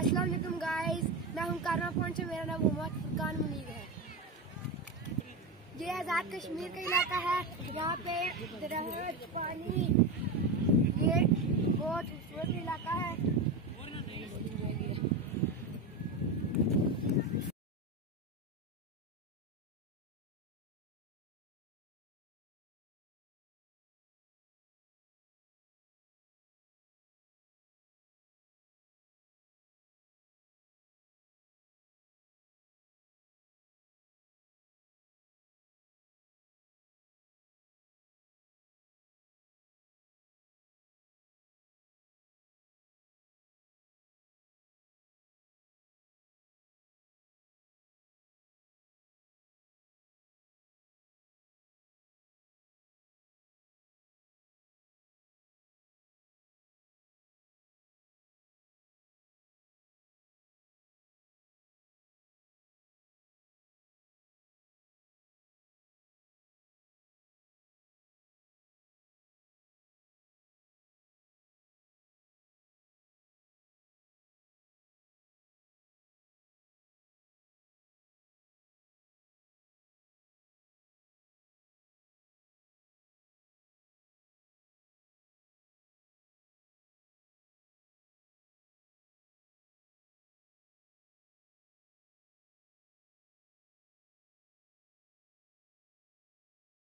अस्सलाम वालेकुम गाइस, मैं हूं कारमा पॉइंट से। मेरा नाम मोहम्मद फुरकान मुनीर है। ये आज़ाद कश्मीर का इलाका है। यहाँ पे दरख्त, पानी, ये बहुत खूबसूरत इलाका है।